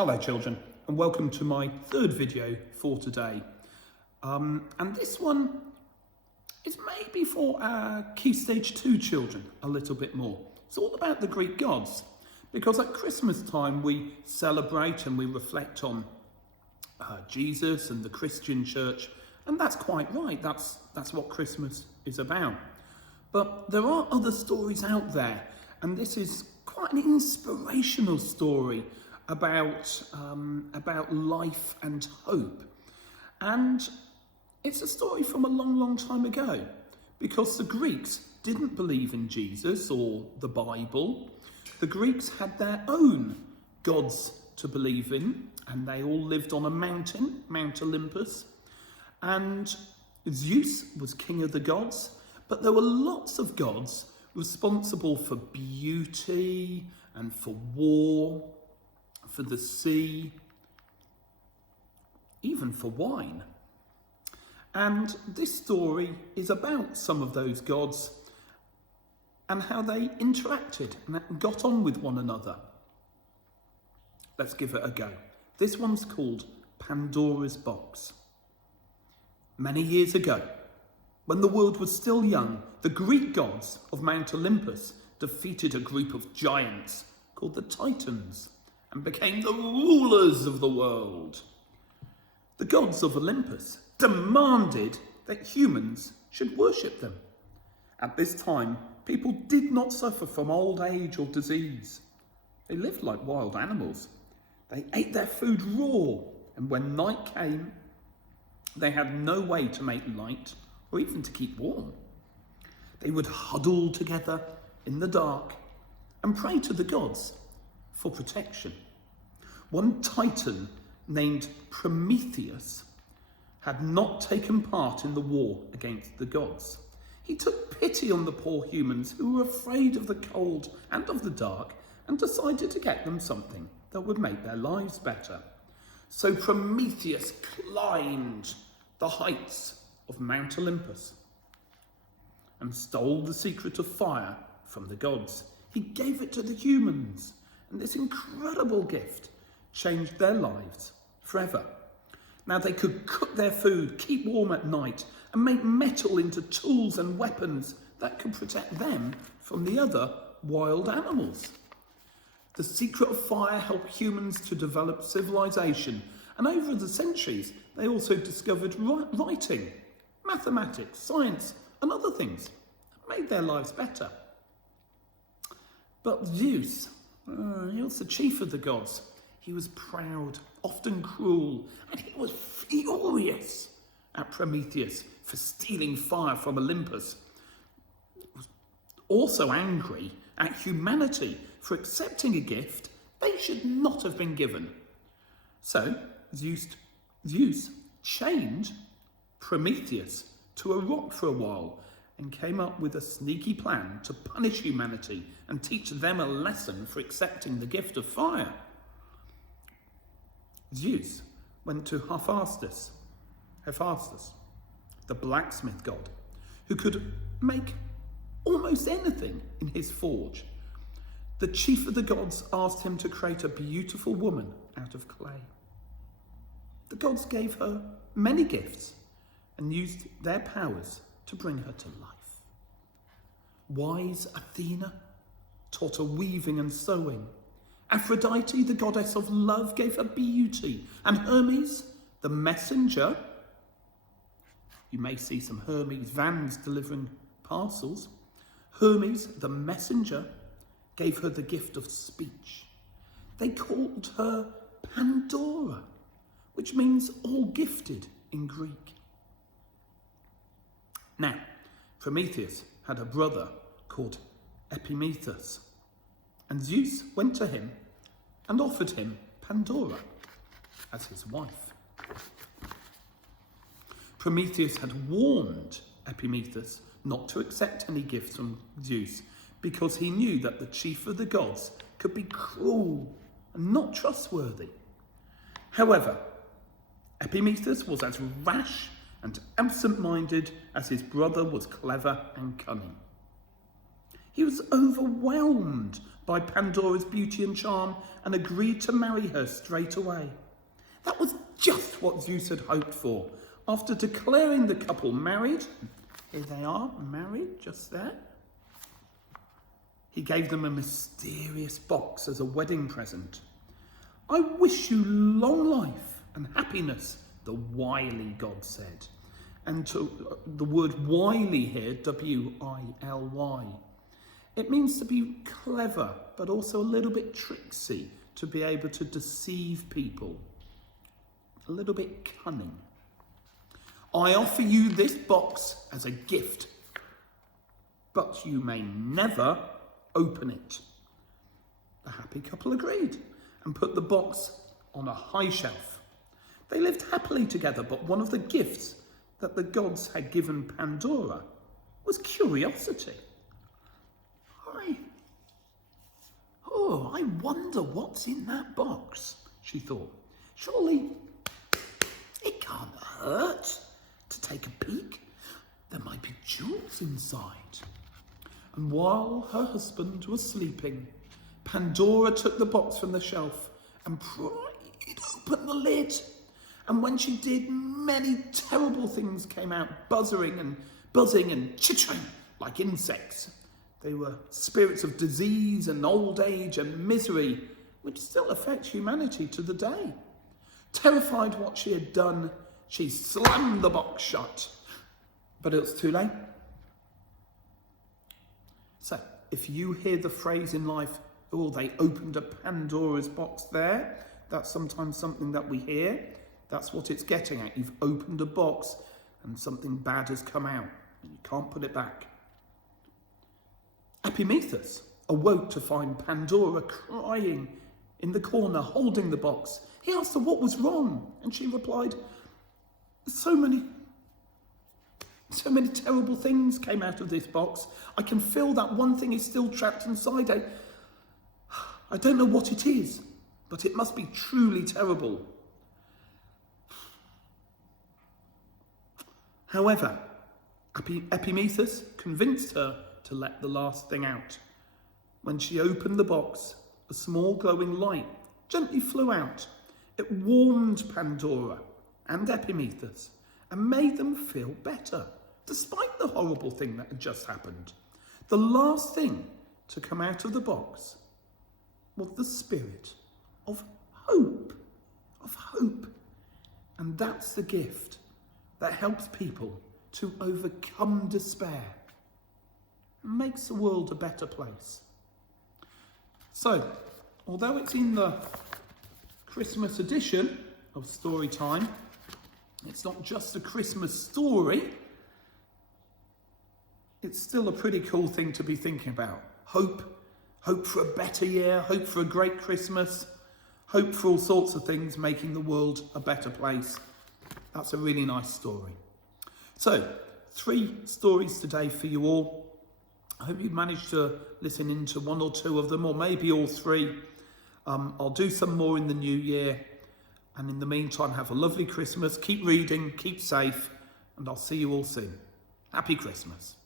Hello children, and welcome to my third video for today. And this one is maybe for our Key Stage 2 children a little bit more. It's all about the Greek gods, because at Christmas time we celebrate and we reflect on Jesus and the Christian church, and that's quite right, that's what Christmas is about. But there are other stories out there, and this is quite an inspirational story about life and hope. And it's a story from a long time ago, because the Greeks didn't believe in Jesus or the Bible. The Greeks had their own gods to believe in, and they all lived on a mountain, Mount Olympus. And Zeus was king of the gods, but there were lots of gods responsible for beauty and for war, for the sea, even for wine. And this story is about some of those gods and how they interacted and got on with one another. Let's give it a go. This one's called Pandora's Box. Many years ago, when the world was still young, the Greek gods of Mount Olympus defeated a group of giants called the Titans and became the rulers of the world. The gods of Olympus demanded that humans should worship them. At this time, people did not suffer from old age or disease. They lived like wild animals. They ate their food raw, and when night came, they had no way to make light or even to keep warm. They would huddle together in the dark and pray to the gods for protection. One Titan named Prometheus had not taken part in the war against the gods. He took pity on the poor humans who were afraid of the cold and of the dark and decided to get them something that would make their lives better. So Prometheus climbed the heights of Mount Olympus and stole the secret of fire from the gods. He gave it to the humans, and this incredible gift changed their lives forever. Now they could cook their food, keep warm at night, and make metal into tools and weapons that could protect them from the other wild animals. The secret of fire helped humans to develop civilization, and over the centuries they also discovered writing, mathematics, science, and other things that made their lives better. But Zeus, he was the chief of the gods. He was proud, often cruel, and he was furious at Prometheus for stealing fire from Olympus. He was also angry at humanity for accepting a gift they should not have been given. So Zeus chained Prometheus to a rock for a while and came up with a sneaky plan to punish humanity and teach them a lesson for accepting the gift of fire. Zeus went to Hephaestus, the blacksmith god, who could make almost anything in his forge. The chief of the gods asked him to create a beautiful woman out of clay. The gods gave her many gifts and used their powers to bring her to life. Wise Athena taught her weaving and sewing. Aphrodite, the goddess of love, gave her beauty. And Hermes, the messenger, you may see some Hermes vans delivering parcels. Hermes, the messenger, gave her the gift of speech. They called her Pandora, which means all gifted in Greek. Now, Prometheus had a brother called Epimetheus, and Zeus went to him and offered him Pandora as his wife. Prometheus had warned Epimetheus not to accept any gifts from Zeus because he knew that the chief of the gods could be cruel and not trustworthy. However, Epimetheus was as rash and absent-minded as his brother was clever and cunning. He He was overwhelmed by Pandora's beauty and charm and agreed to marry her straight away. That was just what Zeus had hoped for. After declaring the couple married, here they are, married, just there, he gave them a mysterious box as a wedding present. "I wish you long life and happiness," the wily god said. And the word wily here, W-I-L-Y, it means to be clever, but also a little bit tricksy, to be able to deceive people. A little bit cunning. "I offer you this box as a gift, but you may never open it." The happy couple agreed and put the box on a high shelf. They lived happily together, but one of the gifts that the gods had given Pandora was curiosity. I wonder what's in that box, she thought. Surely it can't hurt to take a peek. There might be jewels inside. And while her husband was sleeping, Pandora took the box from the shelf and pried open the lid. And when she did, many terrible things came out, buzzing and chittering like insects. They were spirits of disease and old age and misery, which still affect humanity to the day. Terrified what she had done, she slammed the box shut. But it was too late. So, if you hear the phrase in life, "Oh, they opened a Pandora's box there," that's sometimes something that we hear. That's what it's getting at. You've opened a box and something bad has come out and you can't put it back. Epimetheus awoke to find Pandora crying in the corner, holding the box. He asked her what was wrong, and she replied, so many terrible things came out of this box. I can feel that one thing is still trapped inside. I don't know what it is, but it must be truly terrible." However, Epimetheus convinced her to let the last thing out. When she opened the box, a small glowing light gently flew out. It warmed Pandora and Epimetheus and made them feel better, despite the horrible thing that had just happened. The last thing to come out of the box was the spirit of hope. And that's the gift that helps people to overcome despair and makes the world a better place. So, although it's in the Christmas edition of Storytime, it's not just a Christmas story, it's still a pretty cool thing to be thinking about. Hope for a better year, hope for a great Christmas, hope for all sorts of things, making the world a better place. That's a really nice story. So, 3 stories today for you all. I hope you've managed to listen into 1 or 2 of them, or maybe all 3. I'll do some more in the new year. And in the meantime, have a lovely Christmas. Keep reading, keep safe, and I'll see you all soon. Happy Christmas.